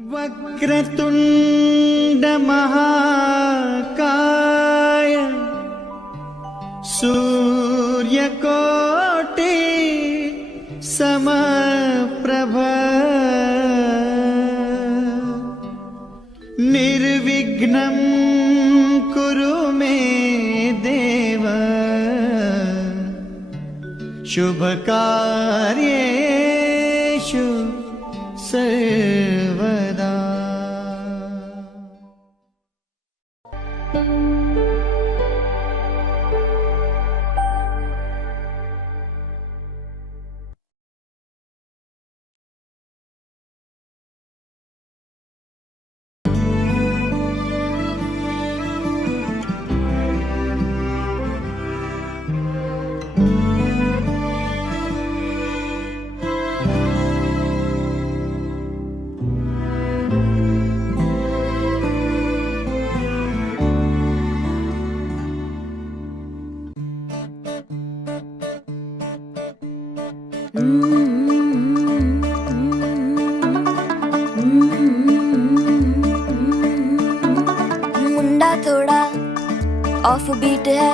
वक्रतुंड महाकाय सूर्यकोटि समप्रभ निर्विघ्नं कुरु मे देव शुभकार्येषु सर्वदा। मुंडा थोड़ा ऑफ बीट है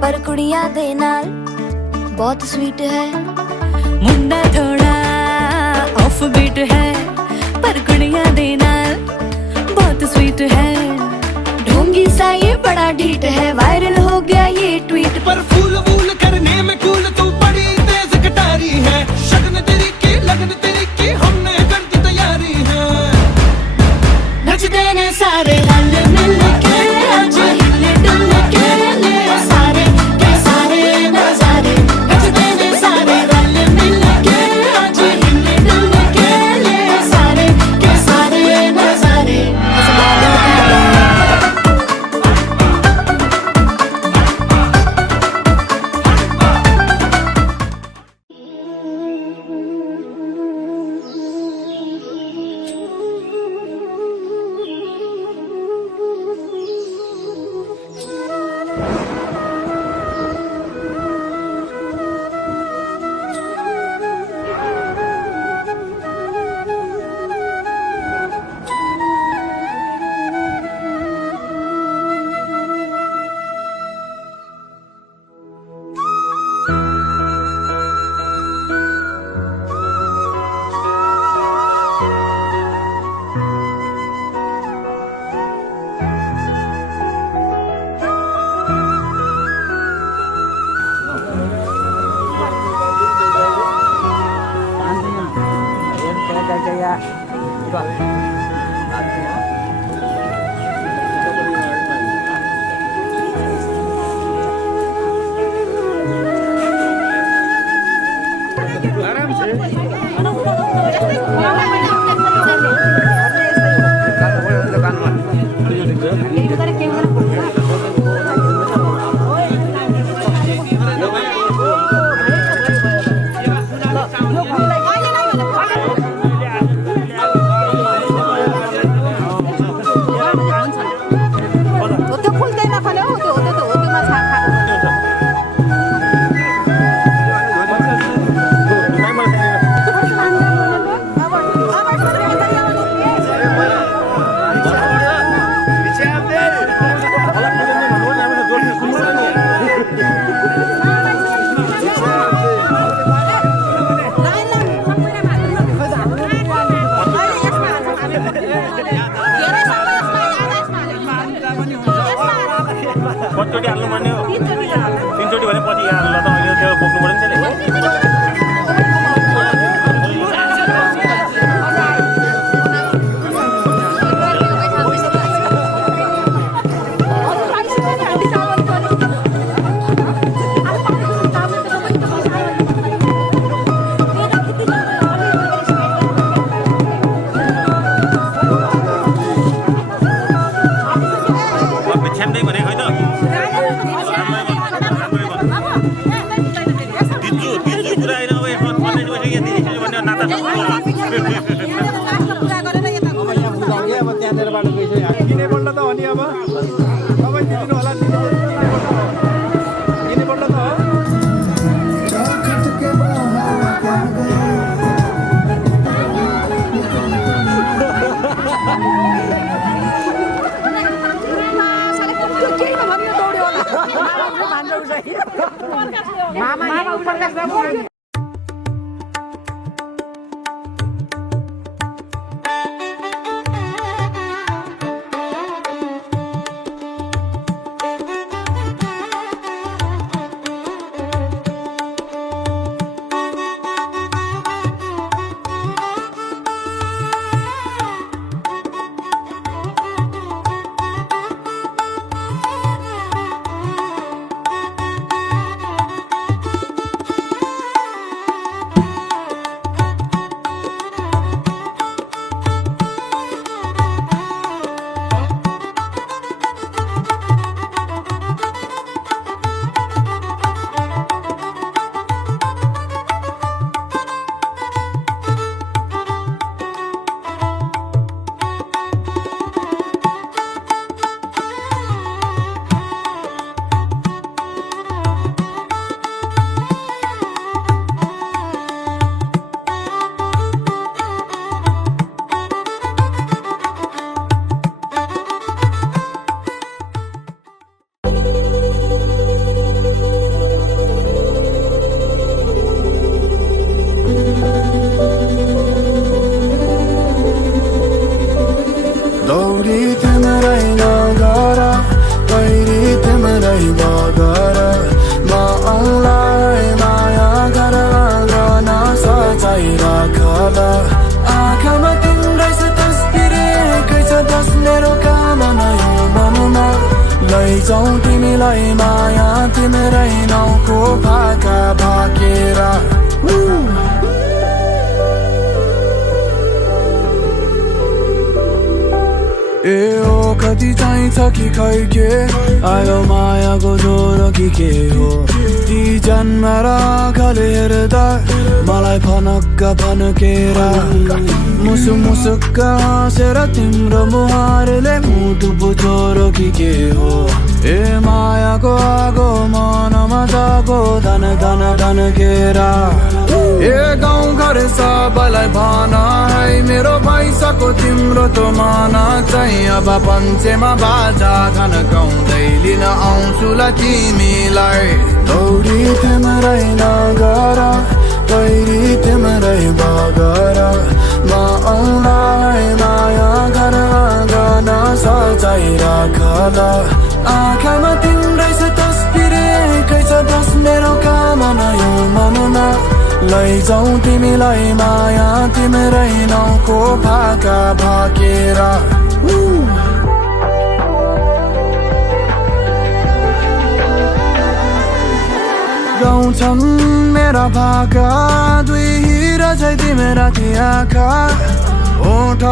पर कुड़ियां दे नाल बहुत स्वीट है। मुंडा थोड़ा ऑफ बीट है पर कुड़ियां दे नाल बहुत स्वीट है। ढोंगी सा ये बड़ा ढीठ है, वायरल हो गया ये ट्वीट। पर फूल वूल करने में कूल तू बड़ी तेज कटारी है। शगन तेरी की लगन तेरी की हमने कर दी तैयारी है। नचते ने सारे रल मिल के आज हिले डुल के ले सारे के सारे नजारे। नचते ने सारे रल मिल के आज हिले डुल के ले सारे के सारे नजारे। कतिचोटि हाल्नु पर्ने हो? तीनचोटि भने पछि यहाँ ल त अहिले त्यो बोक्नु पर्यो नि त्यसले। बिछ्याम्दै भने होइन दिन्छु कुरा होइन। अब यसमा भन्ने भन्ने नाता किनेपल्ट त हो नि अब तपाईँ दिनु होला किनेपल्ट त हो। दौडी तिम्रै नगर पहिरी तिम्रै बगर म औँलाई माया गर गर्न सजाइ राखल आँखामा तिम्रै छ तस्बिर एकै छ बस मेरो कामना यो मनमा लैजाउँ तिमीलाई माया तिम्रै नाउँको भाका भाकेर ए ओ कति चाहिन्छ कि खै के आयो मायाको ज्वरो कि के हो ती जन्म र आँखाले हेर्दा मलाई फनक्क फन्केर मुसुक हाँसेर तिम्रो मुहारले मुटु बुझोरो कि के हो ए मायाको आगो मनमा जागो धन धन धन्केर ए गाउँ घर सबैलाई भन है मेरो पैसाको तिम्रो त माना चाहिँ अब पञ्चेमा बाजा खान गाउँदै लिन आउँछु ल तिमीलाई दौडी तिम्रै नगर पहिरी तिम्रै बगर म औँलाई माया गर्न सजाइ राखल आँखामा तिम्रै छ तस्बिर एकै छ बस मेरो कामना यो मनमा लैजाउँ तिमीलाई माया तिम्रै नाउँको भाका भाकेर गाउँछन् मेरा भाका दुई हिरा चाहिँ तिमेरा ती आँखा ओठ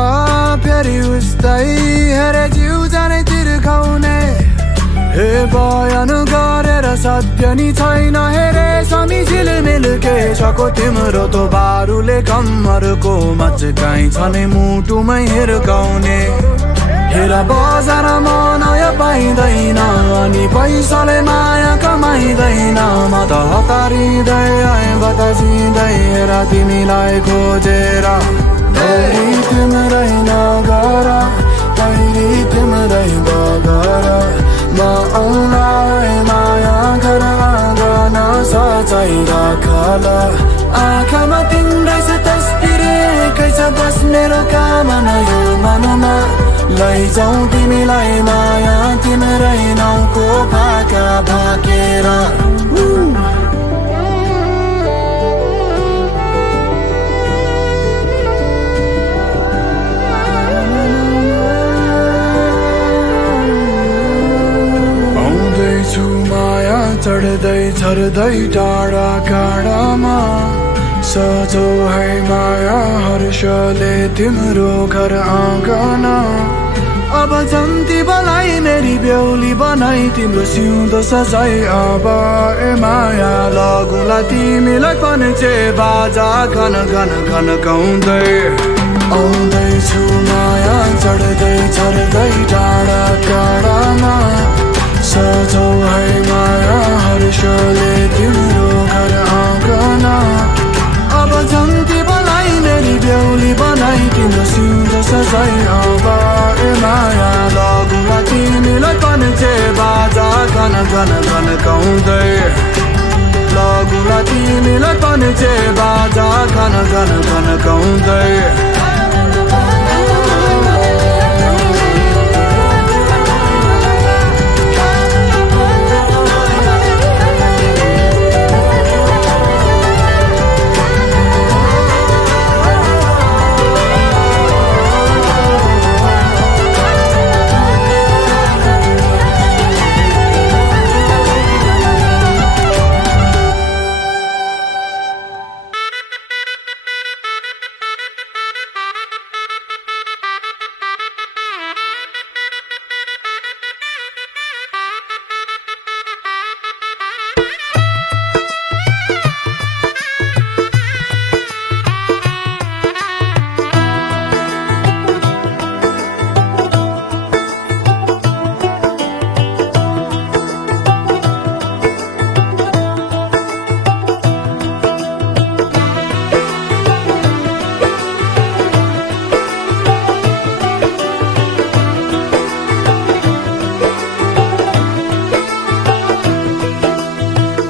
फेरि उस्तै हेरे जिउ जाने तिर्खाउने हे बयान गरेर सत्य नि छैन हेरे समी झिलमिल केशको तिम्रो तो बारुले कम्मरको मचकाइ छ नि मुटुमै हिर्काउने हेर बजारमा नयाँ पाइँदैन अनि पैसाले माया कमाइँदैन म त हतारिँदै आएँ बतासिँदै हेर तिमीलाई खोजेर दौडी तिम्रै नगर पहिरी तिम्रै बगर म औँलाई माया गर्न सजाइ राखल आँखामा तिम्रै छ तस्बिर एकै छ बस मेरो कामना यो मनमा लैजाउँ तिमीलाई माया तिम्रै नाउँको भाका भाकेर चढ्दै झर्दै टाढा काँडामा सजौ है माया हर्षले तिम्रो घर आँगन अब जन्ती बनाई मेरी बेहुली बनाई तिम्रो सिउँदो सजाइ अब ए माया लगुला तिमीलाई पन्छे बाजा घन घन घन गाउँदै आउँदैछु माया चढ्दै झर्दै टाढा काँडामा सजौ है माया हर्षले तिम्रो घर आँगन अब जन्ती बनाई मेरी बेहुली बनाई तिम्रो सिउँदो सजाइ अब ए माया लगुला तिमीलाई पन्छे बाजा घन घन घन गाउँदै लगुला राती निलकनिचे बाजा घन घन घन गाउँदै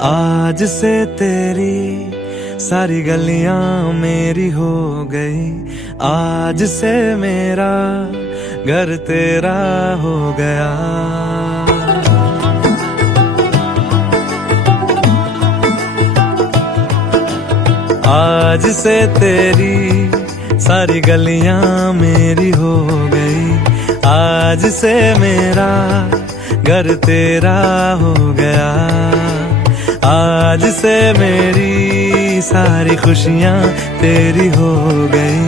आज से तेरी सारी गलियां मेरी हो गई, आज से मेरा घर तेरा हो गया। आज से तेरी सारी गलियां मेरी हो गई, आज से मेरा घर तेरा हो गया। आज से मेरी सारी खुशियां तेरी हो गई,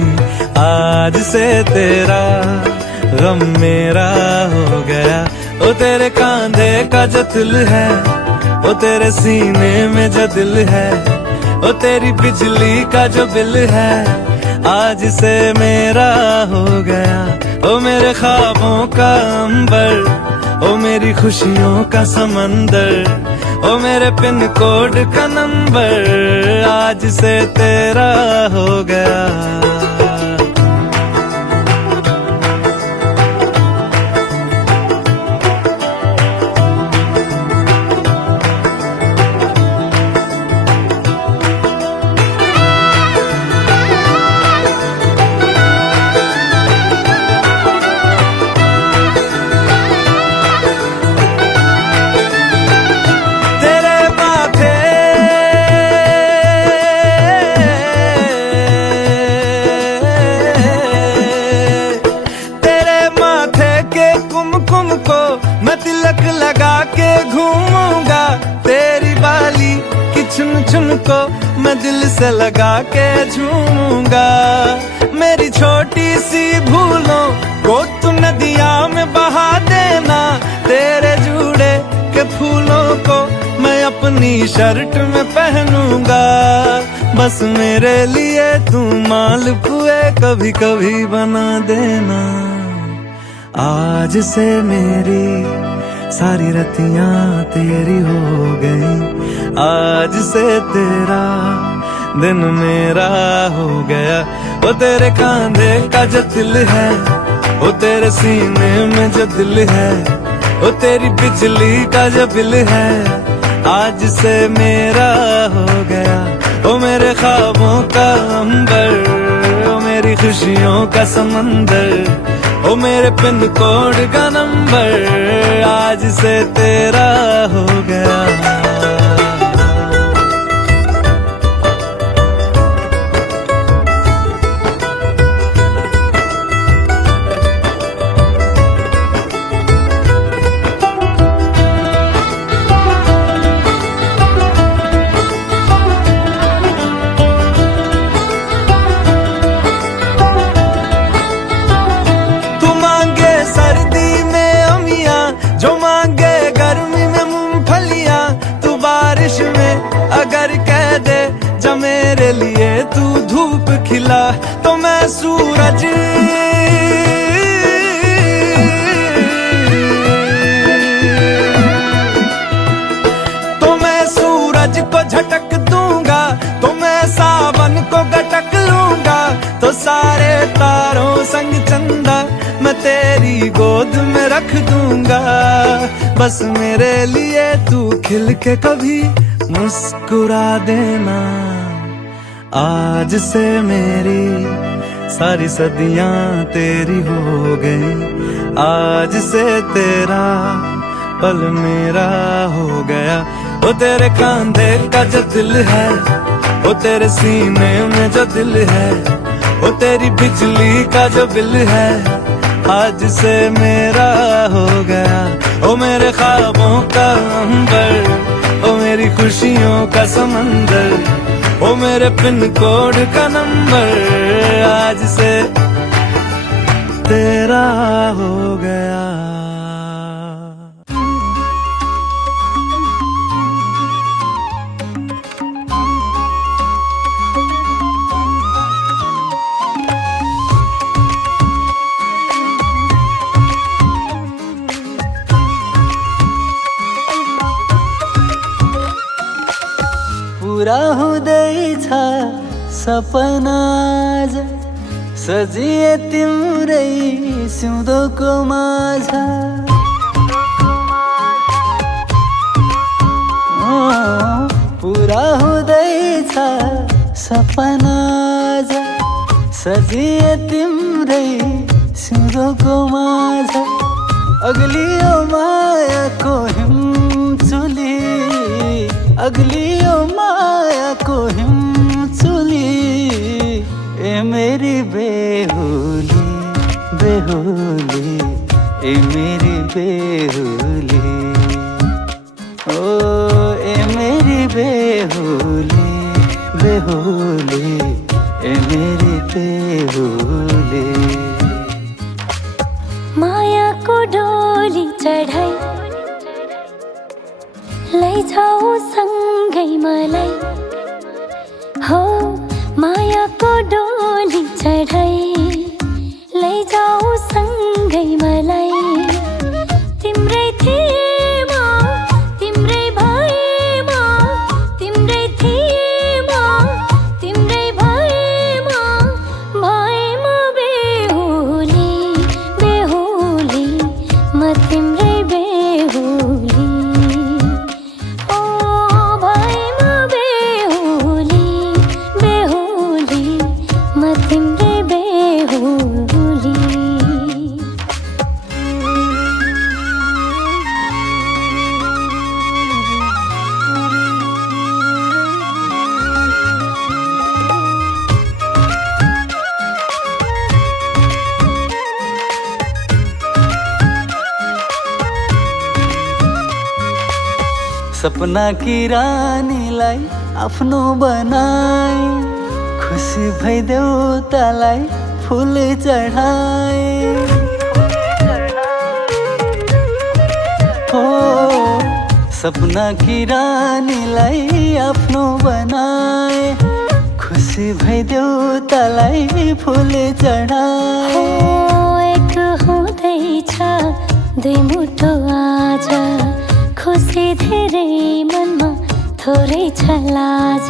आज से तेरा गम मेरा हो गया। ओ तेरे कांधे का जो दिल है, ओ तेरे सीने में जो दिल है, ओ तेरी बिजली का जो बिल है, आज से मेरा हो गया। ओ मेरे ख्वाबों का अंबर, ओ मेरी खुशियों का समंदर, ओ मेरे पिन कोड का नंबर, आज से तेरा हो गया। मैं तिलक लगा के घूमूंगा, तेरी बाली की चुन चुन को मैं दिल से लगा के झूमूंगा। मेरी छोटी सी भूलों को तू नदिया में बहा देना, तेरे जूड़े के फूलों को मैं अपनी शर्ट में पहनूंगा। बस मेरे लिए तू मालपुए कभी कभी बना देना। आज से मेरी सारी रतियां तेरी हो गई, आज से तेरा दिन मेरा हो गया। ओ तेरे कांधे का जो दिल है, ओ तेरे सीने में जो दिल है, ओ तेरी बिजली का जो बिल है, आज से मेरा हो गया। ओ मेरे ख्वाबों का अंबर, ओ मेरी खुशियों का समंदर, ओ मेरे पिन कोड का नंबर, आज से तेरा हो गया। जो मांगे गर्मी में मूंगफलियां, तू बारिश में अगर कह दे जा मेरे लिए तू धूप खिला, तो मैं सूरज को झटक दूंगा, तो मैं सावन को गटक लूंगा। तो सारे तारों संग चंदा मैं तेरी गोद में रख दूंगा। बस मेरे लिए तू खिल के कभी मुस्कुरा देना। आज से मेरी सारी सदियां तेरी हो गई, आज से तेरा पल मेरा हो गया। वो तेरे कांधे का जो दिल है, वो तेरे सीने में जो दिल है, वो तेरी बिजली का जो बिल है, आज से मेरा हो गया। ओ मेरे ख्वाबों का अंबर, ओ मेरी खुशियों का समंदर, ओ मेरे पिन कोड का नंबर, आज से तेरा हो गया। पुरा हुँदैछ सपना आज, सजिए तिम्रै सिउँदोको माझ। पुरा हुँदैछ सपना आज, सजिए तिम्रै सिउँदोको माझ। अग्लियो मायाको हिमचुली, अग्लियो मायाको हिमचुली, ए मेरी बेहुली बेहुली, ए मेरी बेहुली, ओ ए मेरी बेहुली बेहुली, ए मेरी बेहुली। मायाको डोली चढाई लैजाऊ सँगै मलाई, हो मायाको डोली चढाई लैजाऊ सँगै मलाई। तिम्रै थिएमा तिम्रै भएमा, तिम्रै थिएमा तिम्रै भएमा, भएमा बेहुली बेहुली, म तिम्रै बेहुली। सपना की रानीलाई आफ्नो बनाए, खुसी भई देउतालाई फुल चढाए। हो सपना की रानीलाई आफ्नो बनाए, खुसी भई देउतालाई फुल चढाए। एक हुँदैछ दुई मुठो आज, खुसी धेरै मनमा थोरै छ लाज।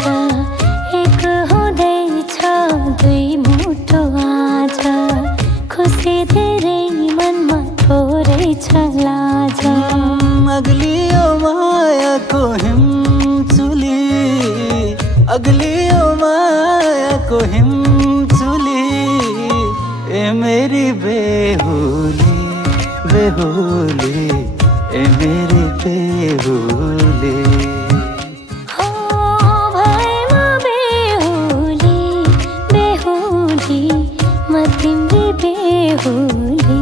एक हुँदैछ दुई मुठो आज, खुसी धेरै मनमा थोरै छ लाज। अग्लियो मायाको हिमचुली, अग्लियो मायाको हिमचुली, ए मेरी बेहुली बेहुली, ए मेरी बेहुली। हो भएमा बेहुली बेहुली, म तिम्रै बेहुली।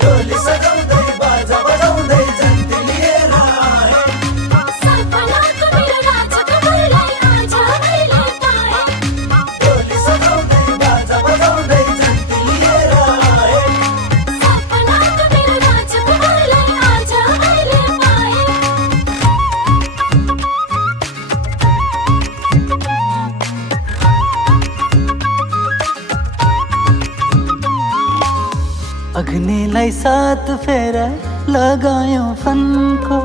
डोली सजाउँदै बाजा बजाउँदै जन्ती लिएर आए, सपनाको मेरो राजकुमारलाई आज मैले पाएँ। डोली सजाउँदै बाजा बजाउँदै जन्ती लिएर आए, सपनाको मेरो राजकुमारलाई आज मैले पाएँ। अग्निलाई सात फेरा लगायौं फनको,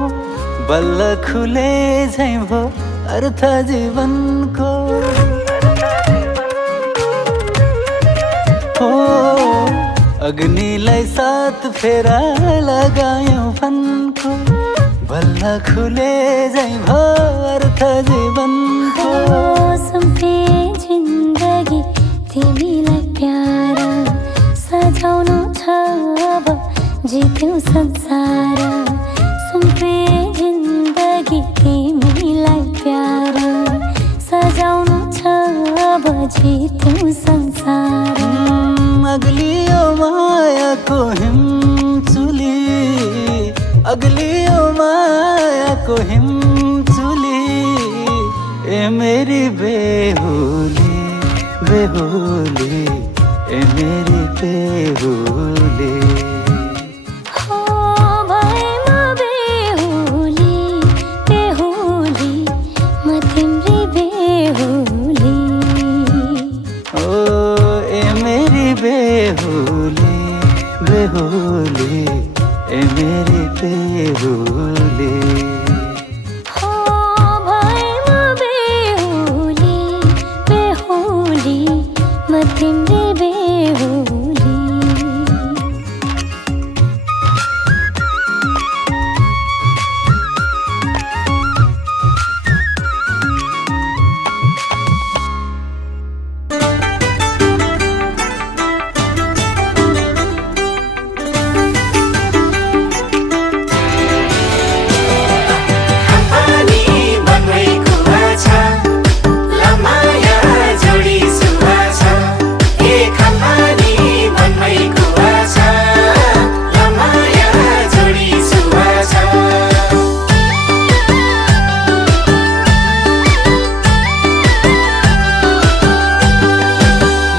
बल्ल खुले झैं भो अर्थ जीवनको। हो अग्निलाई सात फेरा लगायौं फनको, बल्ल खुले झै भो अर्थ जीवनको। सुम्पे जिन्दगी तिमीलाई प्यारा सजाउनु छ अब जित्यौ संसार। सुम्पे जिन्दगी तिमीलाई प्यारा सजाउनु छ अब जित्यौ संसार। अग्लियो मायाको हिमचुली, अग्लियो मायाको हिमचुली, ए मेरी बेहुली बेहुली, ए मेरी बेहुली। हो भएमा बेहुली बेहुली, म तिम्री बेहुली। ओ ए मेरी बेहुली बेहुली, ए मेरी बेहुली। हो भएमा बेहुली बेहुली, म तिम्री बेहुली।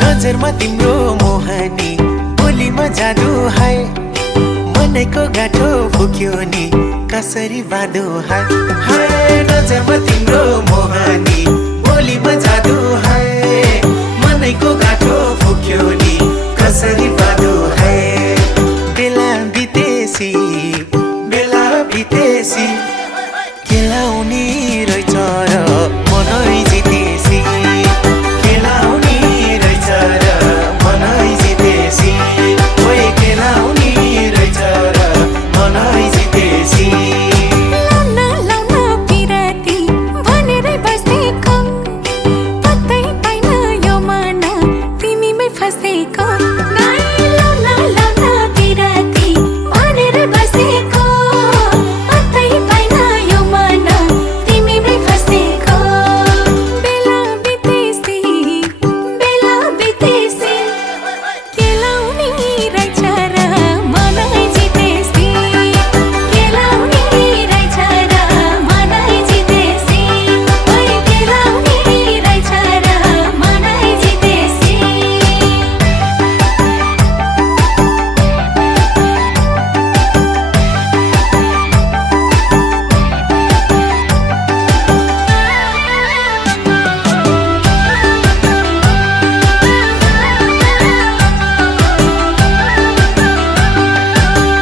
नजरमा तिम्रो मोहनी, बोलीमा जादु है, मनैको गाठो फुक्यो नि कसरी बाँधो है। नजरमा तिम्रो मोहनी, बोलीमा जादु है, मनैको गाठो फुक्यो नि कसरी बाँधो है। बेला बितेसी बेला बितेसी, खेलाउने रहेछ र मनै जितेसी, खेलाउने रहेछ र मनै जितेसी, ओए खेलाउने रहेछ र मनै जितेसी। लाउन लाउन पिराती भनेरै बसेको, पत्तै पाइन यो मन तिमीमै फसेको। लाउन लाउन पिराती भनेरै बसेको, पत्तै पाइन यो मन तिमीमै फसेको। बेला बितेसी खेलाउने रहेछ र मनै जितेसी, खेलाउने रहेछ र मनै जितेसी, ओए खेलाउने रहेछ र मनै जितेसी।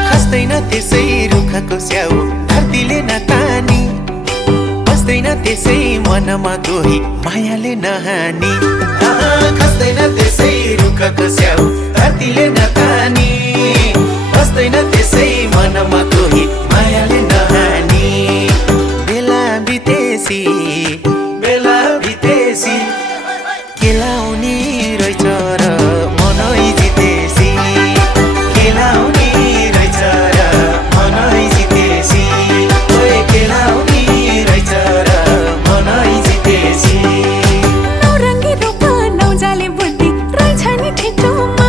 खस्दैन त्यसै रुखको स्याउ धरतीले नतानी, बस्दैन त्यसै मनमा कोही मायाले नहानी। खस्दैन त्यसै रुखको स्याउ धरतीले नतानी, बस्दैन त्यसै मनमा कोही मायाले नहानी। बेला बितेसी खेलाउने रहेछ र मनै जितेसी, खेलाउने रहेछ र मनै जितेसी, ओए खेलाउने रहेछ र मनै जितेसी। नौरङ्गी रूप नौजाले बुद्धि रहेछ नि ठिटोमा,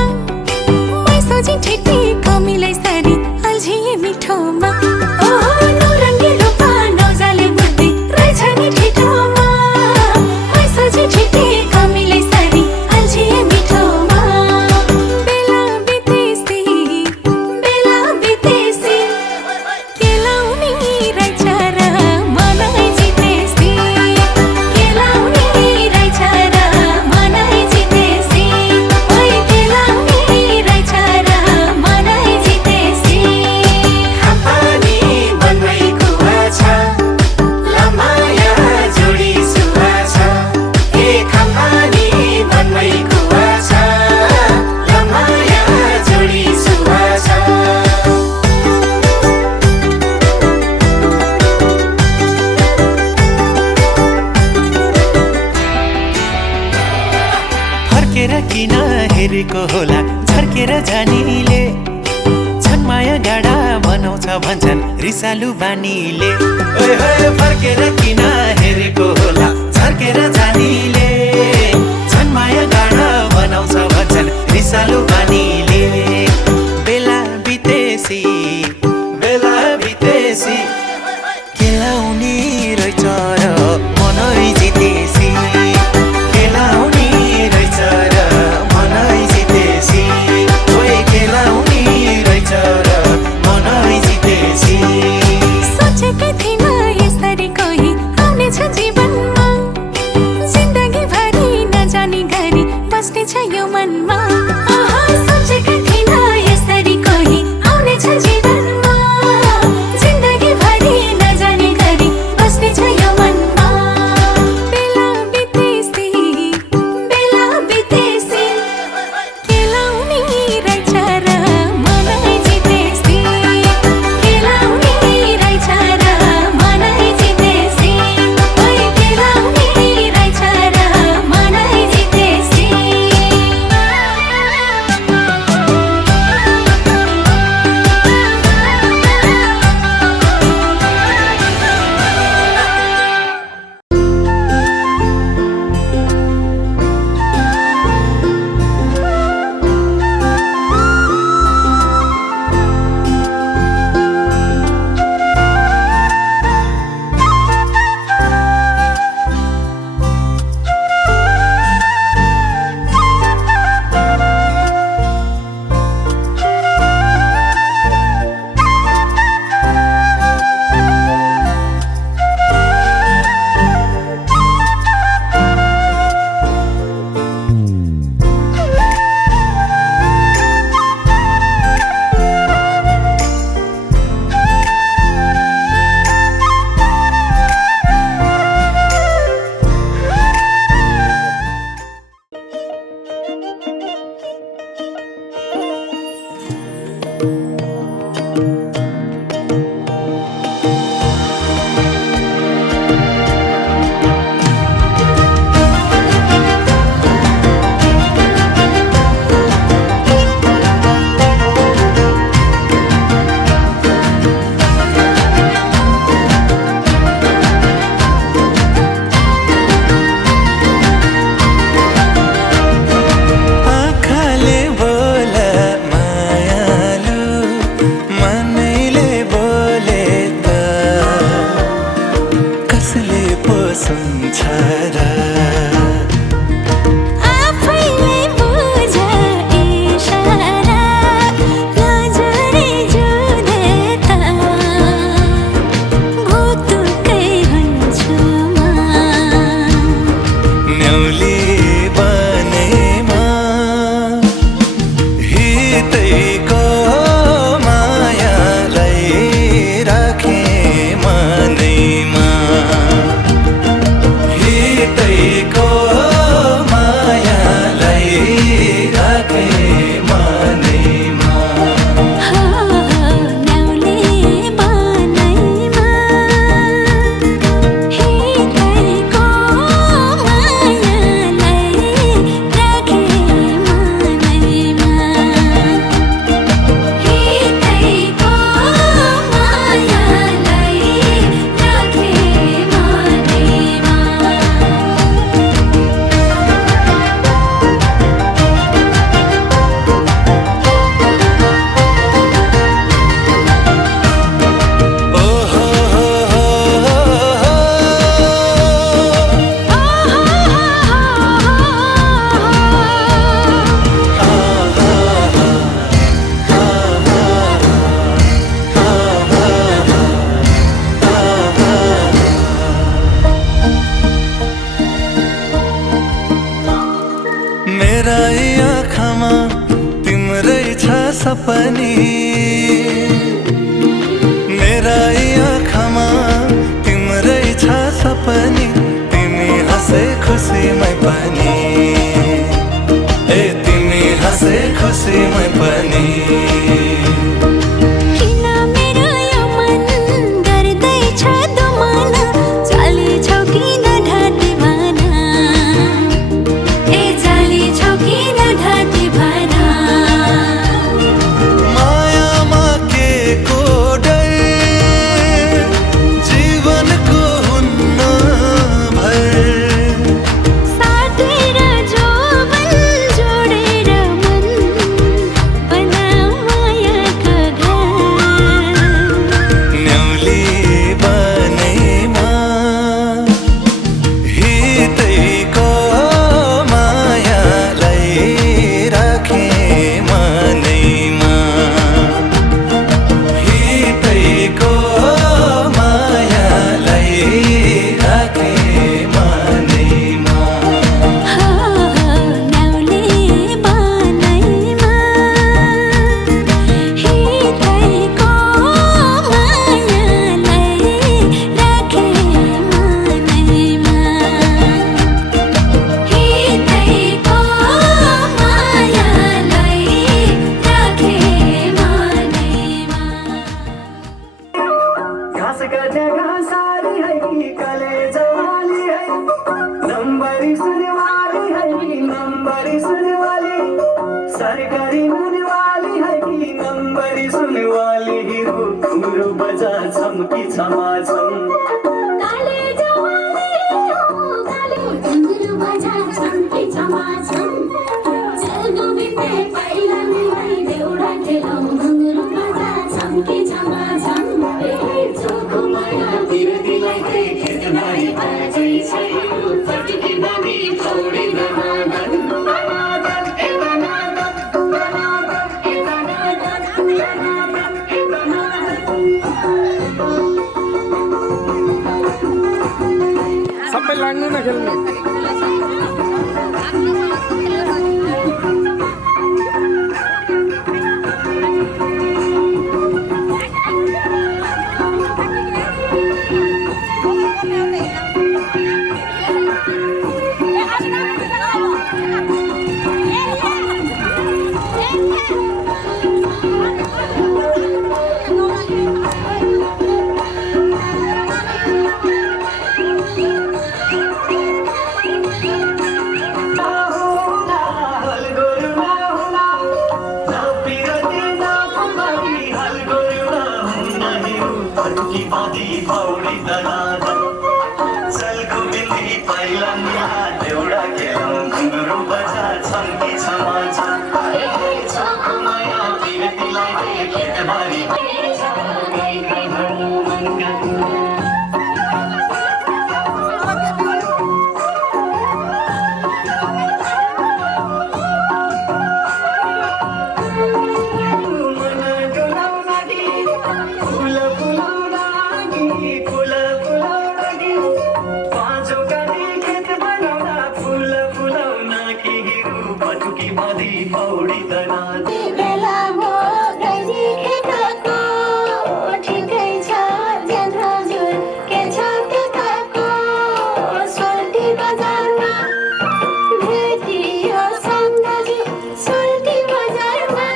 हेरेको होला झर्केर जानीले छनमाया डाँडा बनाउँछ भन्छन् रिसालु बानीले ओए होए फर्केर किन हेरेको होला झर्केर जानीले छनमाया डाँडा बनाउँछ भन्छन् रिसालु बानीले बेला बितेसी खेलाउने रहेछ र मनै जितेसी खेलाउने रहेछ र मनै जितेसी ओए खेलाउने रहेछ र मनै जितेसी सोचेकै थिइनँ यसरी कोही आउनेछ जीवनमा जिन्दगी भरि नजानी गरी बस्नेछ यो मनमा सोचेकै थिइनँ यसरी कोही आउनेछ जीवनमा जिन्दगी भरि नजानी गरी बस्नेछ यो मनमा बेला बितेसी खेलाउने रहेछ र मनै जितेसी खेलाउने रहेछ र मनै जितेसी ओए खेलाउने रहेछ र मनै जितेसी आँखाले बोल मायालु मनैले बोले त कसले पो सुन्छ र आफैले बुझ इशारा नजरे जुधे त भुतुकै हुन्छु म न्याउली बनेमा हितैको मायालाई राखे मनैमा हितैको मायालाई राखे मनैमा न्याउले बनैमा हितैको मायालाई राखे मनैमा हितैको मायालाई राखे मेरा आँखामा तिम्रै छ सपनी मेरा आँखामा तिम्रै छ सपनी तिमी हाँसे खुसीमै पनि ए तिमी हाँसे खुसीमै पनि किन मेरो यो मन गर्दैछ दुमन चाली छौ किन ढाँटी भन ए चाली छौ किन ढाँटी भन नम्बरी सुनवाली हिरो घुङ्रो बजा छम्की छमाछम काले जवानी काले घुंघरू बजा छमके छमाछम चल गोविंदे पहिला मिलाई देउडा खेलौ घुंघरू बजा छमके छमाछम चोखो माया तेरे दिलाई देखे नारी बाजै छैन फटकी बानी पौडी नमागन बनागन ए बनागन बनागन ए बनागन बनागन ए बनागन सबै लाग्नु न खेल्नु फटकी बाँधी पौडी दनादन चलको मिली पहिला मिला देउडा खेलौ घुङ्रो बजा छम्की छमाछम चोखो माया तिरे तिलाई देखे भारी पौडी दनादन बेला मो गइरी खेतको ठिकै छ ज्यान हजुर के छ त्यताको सोल्टी बजारमा भेटियो सम्झी सोल्टी बजारमा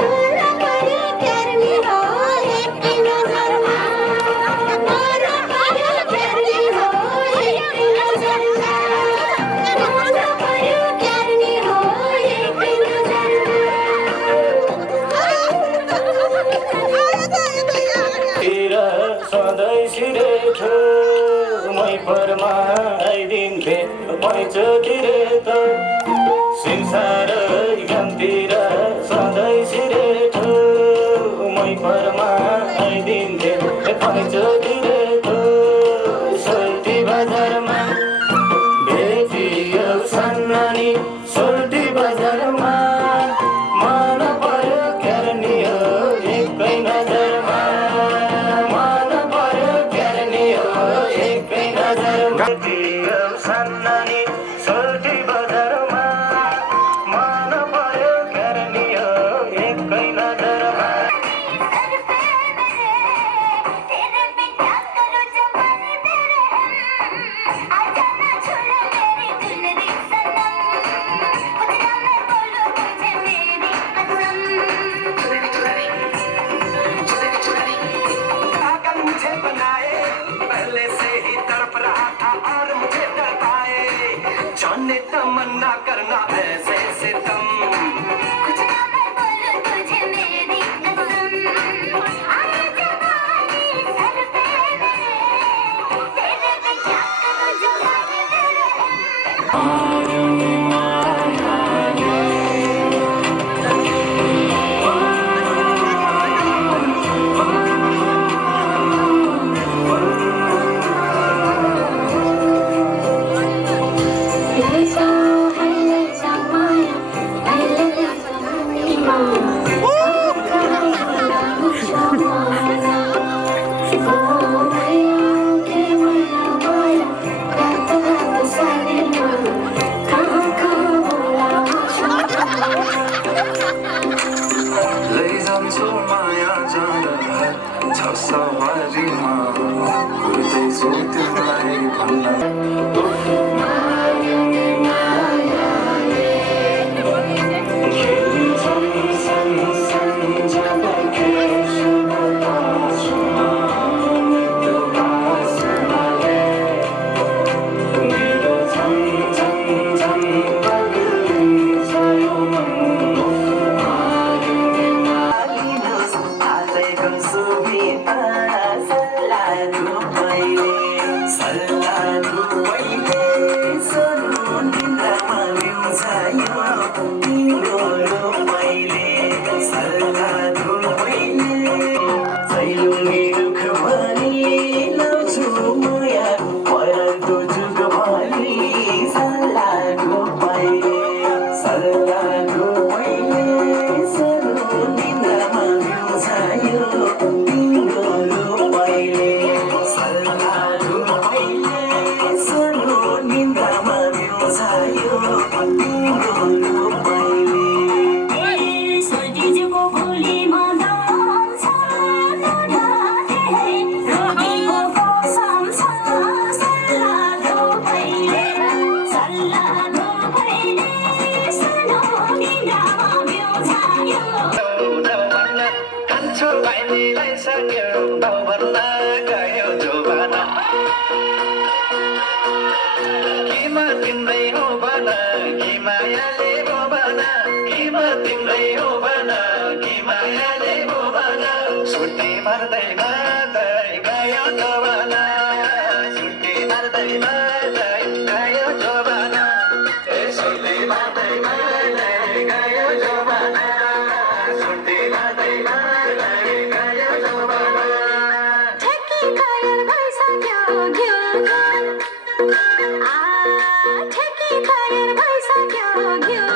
टुरा पर्यो क्यार्नी हो एकै नजरमा टुरा पर्यो क्यार्नी हो एकै नजरमा टुरा पर्यो क्यार्नी हो एकै तेरा सधैँ सिरेथो मै परमा आइदिन्थे पैँचोतिर त संसार गामतिर सधैँ सिरेथो मै परमा आइदिन्थे पैँचोतिर त सोल्टी बजारमा भेटियो सन्नानी सोल्टी बजारमा मन पर्यो क्यार्नी हो एकै नजरमा मन पर्यो क्यार्नी हो एकै नजरमा भेटियो सन्नानी सोल्टी बजारमा मन पर्यो क्यार्नी हो एकै नजरमा तेरे पे क्या करूं जवानी तेरे आजा ना छोड़ मेरी दुलरी सनम कुछ ना मैं बोलूं तुझे मेरी कसम पागल मुझे बनाए पहले से ही तड़प रहा था और मुझे तड़पाए जाने तमन्ना करना ऐसे सितम कुछ ना मैं बोलूं तुझे मेरी कसम आए जवानी सर पे मेरे तेरे पे क्या करूं जवानी तेरे लैजान्छु माया जाँदा छ सवारीमा उड्दैछु तिमीलाई भन्न माइलीलाई सक्यो भन्न गयो जोबाना किमा तिम्रै हो भन कि मायाले भो भन किमा तिम्रै हो भन कि मायाले भो भन छुट्टी मर्दै मर्दै गयो जोबाना छुट्टी मर्दै मर्दै गयो जोबाना यसैले मर्दै मर्दै गयो जोबाना छुट्टी मर्दै मर्दै गयो जोबाना ठेकी तयार भइसक्यो घिउ ठेकी तयार भइसक्यो घिउ